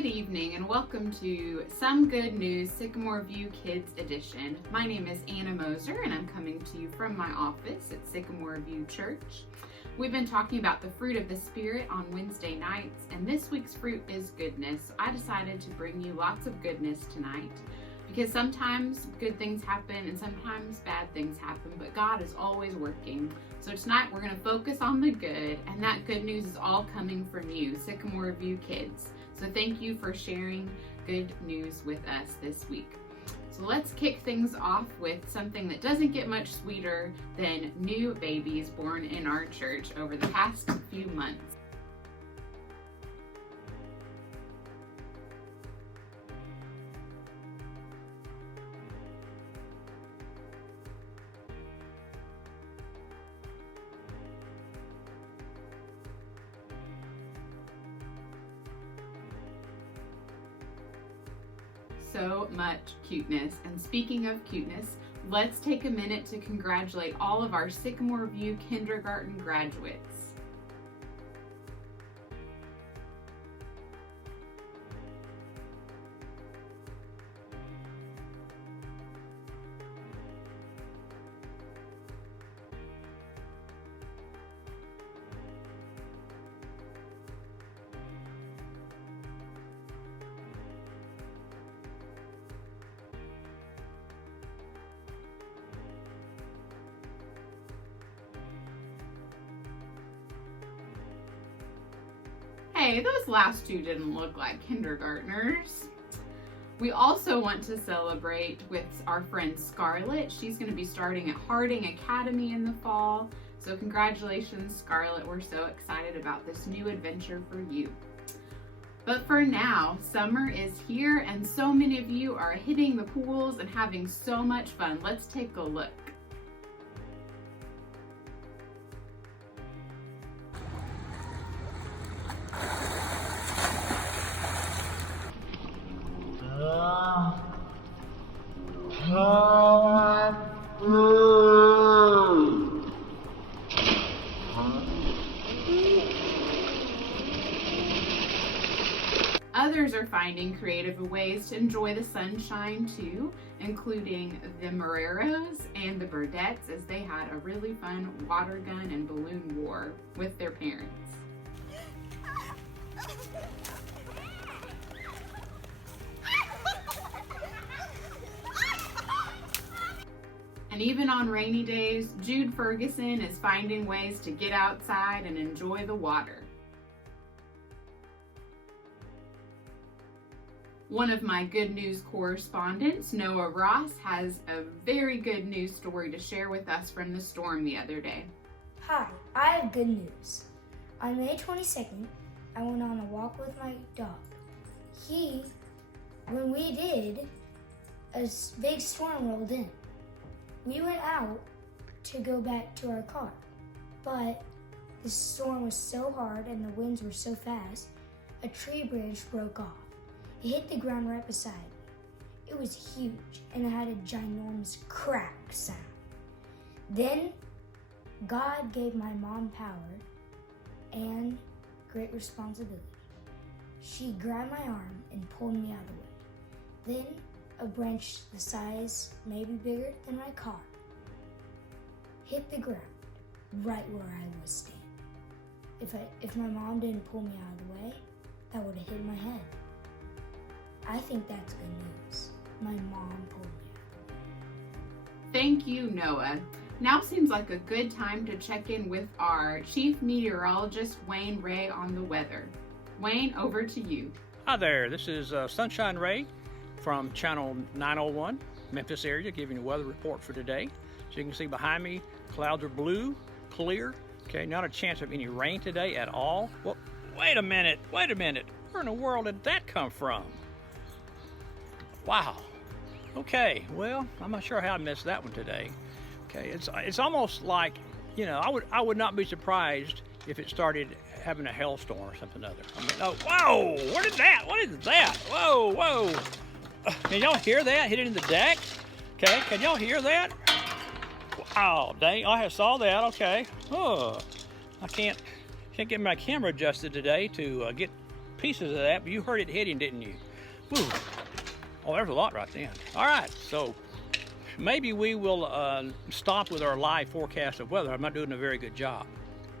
Good evening and welcome to Some Good News Sycamore View Kids Edition. My name is Anna Moser and I'm coming to you from my office at Sycamore View Church. We've been talking about the fruit of the Spirit on Wednesday nights, and this week's fruit is goodness. So I decided to bring you lots of goodness tonight because sometimes good things happen and sometimes bad things happen, but God is always working. So tonight we're going to focus on the good, and that good news is all coming from you, Sycamore View kids. So thank you for sharing good news with us this week. So let's kick things off with something that doesn't get much sweeter than new babies born in our church over the past few months. So much cuteness. And speaking of cuteness, let's take a minute to congratulate all of our Sycamore View kindergarten graduates. Hey, those last two didn't look like kindergartners. We also want to celebrate with our friend Scarlett. She's going to be starting at Harding Academy in the fall. So congratulations, Scarlett. We're so excited about this new adventure for you. But for now, summer is here and so many of you are hitting the pools and having so much fun. Let's take a look. Others are finding creative ways to enjoy the sunshine too, including the Moreros and the Burdettes, as they had a really fun water gun and balloon war with their parents. And even on rainy days, Jude Ferguson is finding ways to get outside and enjoy the water. One of my good news correspondents, Noah Ross, has a very good news story to share with us from the storm the other day. Hi, I have good news. On May 22nd, I went on a walk with my dog. When we did, a big storm rolled in. We went out to go back to our car, but the storm was so hard and the winds were so fast, a tree branch broke off. It hit the ground right beside me. It was huge and it had a ginormous crack sound. Then God gave my mom power and great responsibility. She grabbed my arm and pulled me out of the way. Then a branch the size, maybe bigger than my car, hit the ground right where I was standing. If my mom didn't pull me out of the way, that would have hit my head. I think that's good news. My mom pulled me out of the way. Thank you, Noah. Now seems like a good time to check in with our chief meteorologist, Wayne Ray, on the weather. Wayne, over to you. Hi there, this is Sunshine Ray from channel 901, Memphis area, giving you a weather report for today. So you can see behind me, clouds are blue, clear. Okay, not a chance of any rain today at all. Well, wait a minute. Where in the world did that come from? Wow. Okay, well, I'm not sure how I missed that one today. Okay, it's almost like, you know, I would not be surprised if it started having a hailstorm or something other. I mean, oh, whoa, what is that? Whoa. Can y'all hear that? Hit it in the deck? Okay, can y'all hear that? Wow, dang, I saw that, okay. Oh, I can't get my camera adjusted today to get pieces of that, but you heard it hitting, didn't you? Woo. Oh, there's a lot right then. All right, so maybe we will stop with our live forecast of weather. I'm not doing a very good job.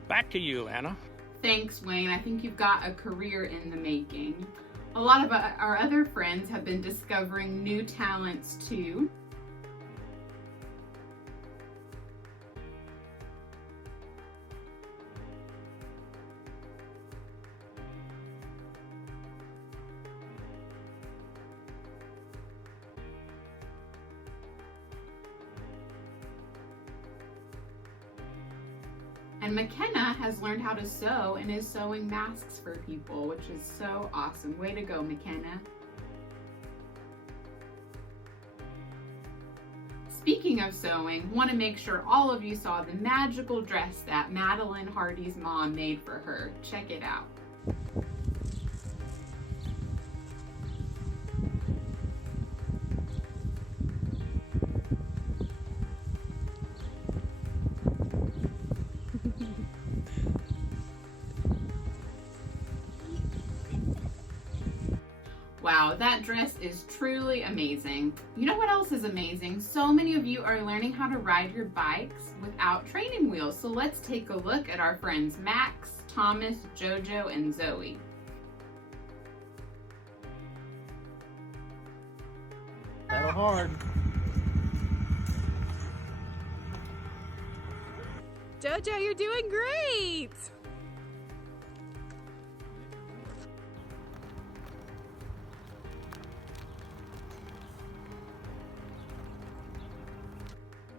Back to you, Anna. Thanks, Wayne. I think you've got a career in the making. A lot of our other friends have been discovering new talents too. And McKenna has learned how to sew and is sewing masks for people, which is so awesome. Way to go, McKenna. Speaking of sewing, want to make sure all of you saw the magical dress that Madeline Hardy's mom made for her. Check it out. Wow, that dress is truly amazing. You know what else is amazing? So many of you are learning how to ride your bikes without training wheels. So let's take a look at our friends Max, Thomas, Jojo, and Zoe. Pedal hard. Jojo, you're doing great!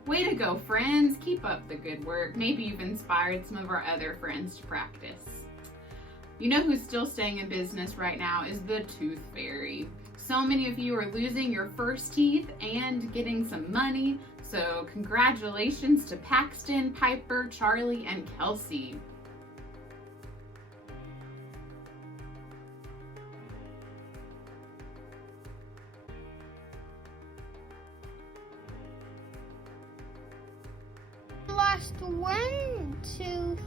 Way to go, friends. Keep up the good work. Maybe you've inspired some of our other friends to practice. You know who's still staying in business right now is the Tooth Fairy. So many of you are losing your first teeth and getting some money. So congratulations to Paxton, Piper, Charlie, and Kelsey. Lost one tooth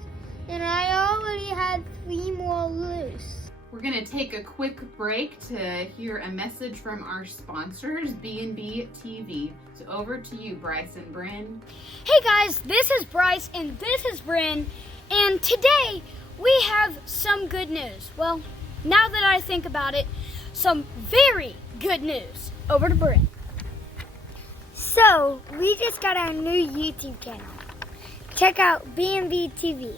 and I already had 3 more loose. We're gonna take a quick break to hear a message from our sponsors, B&B TV. So over to you, Bryce and Bryn. Hey guys, this is Bryce and this is Bryn, and today we have some good news. Well, now that I think about it, some very good news. Over to Bryn. So, we just got our new YouTube channel. Check out B&B TV.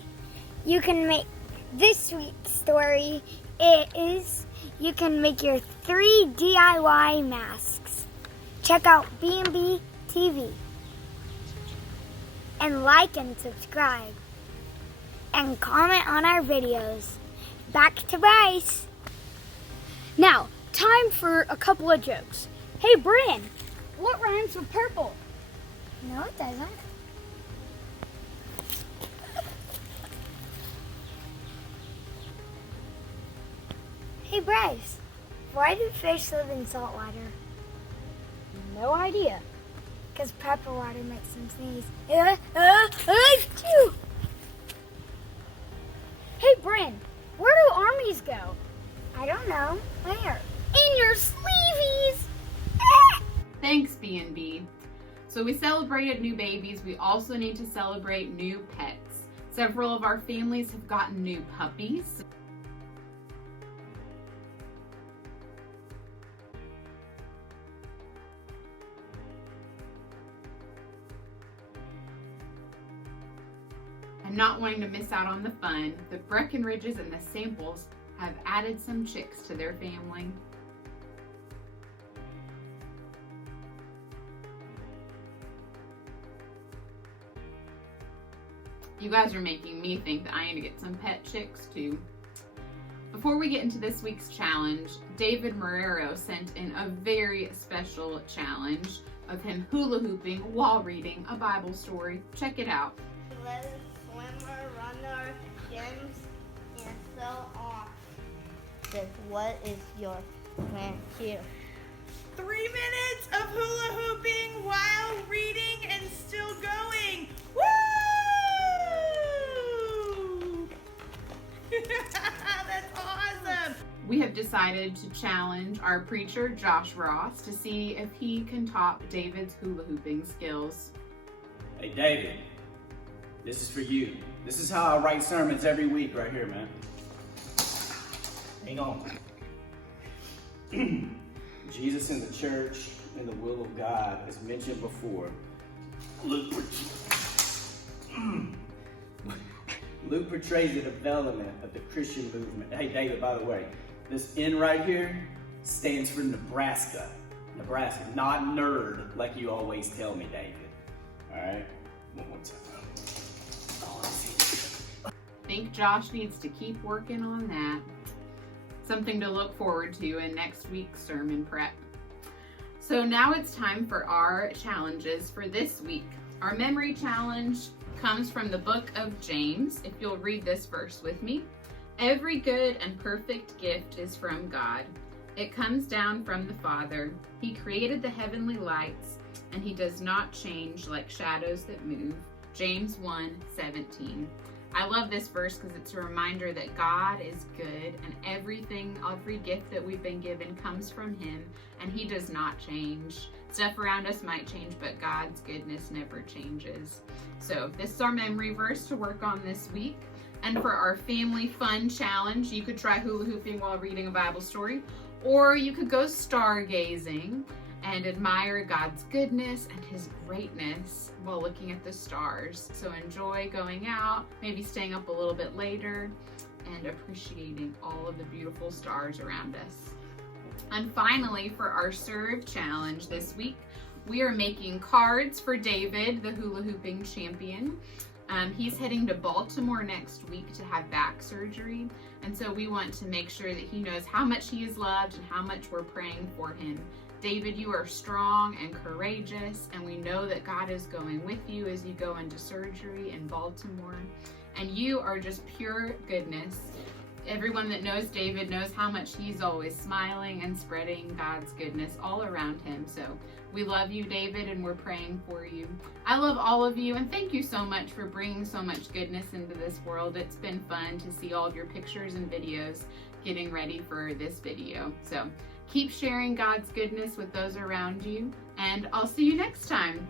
You can make this week's story is you can make your 3 DIY masks. Check out B&B TV. And like and subscribe. And comment on our videos. Back to Bryce. Now, time for a couple of jokes. Hey Bryn, what rhymes with purple? No, it doesn't. Hey Bryce, why do fish live in salt water? No idea. Because pepper water makes them sneeze. Achoo! Hey Bryn, where do armies go? I don't know. Where? In your sleeveys! Thanks, B&B. So we celebrated new babies. We also need to celebrate new pets. Several of our families have gotten new puppies. And not wanting to miss out on the fun, the Breckenridges and the Samples have added some chicks to their family. You guys are making me think that I need to get some pet chicks too. Before we get into this week's challenge, David Marrero sent in a very special challenge of him hula hooping while reading a Bible story. Check it out. Swimmer, runner, gyms, and so on. Then what is your plan here? 3 minutes of hula hooping while reading and still going. Woo! That's awesome. We decided to challenge our preacher, Josh Ross, to see if he can top David's hula hooping skills. Hey, David, this is for you. This is how I write sermons every week right here, man. Hang on. Jesus in the church and the will of God, as mentioned before. Luke portrays the development of the Christian movement. Hey, David, by the way, this N right here stands for Nebraska. Nebraska, not nerd, like you always tell me, David. All right? One more time. I think Josh needs to keep working on that. Something to look forward to in next week's sermon prep. So now it's time for our challenges for this week. Our memory challenge comes from the book of James. If you'll read this verse with me. Every good and perfect gift is from God. It comes down from the Father. He created the heavenly lights, and he does not change like shadows that move. James 1:17. I love this verse because it's a reminder that God is good, and every gift that we've been given comes from him, and he does not change. Stuff around us might change, but God's goodness never changes. So this is our memory verse to work on this week. And for our family fun challenge, you could try hula hooping while reading a Bible story, or you could go stargazing and admire God's goodness and his greatness while looking at the stars. So enjoy going out, maybe staying up a little bit later, and appreciating all of the beautiful stars around us. And finally, for our serve challenge this week, we are making cards for David, the hula hooping champion. He's heading to Baltimore next week to have back surgery, and so we want to make sure that he knows how much he is loved and how much we're praying for him. David, you are strong and courageous, and we know that God is going with you as you go into surgery in Baltimore, and you are just pure goodness. Everyone that knows David knows how much he's always smiling and spreading God's goodness all around him. So we love you, David, and we're praying for you. I love all of you, and thank you so much for bringing so much goodness into this world. It's been fun to see all of your pictures and videos getting ready for this video. So keep sharing God's goodness with those around you, and I'll see you next time.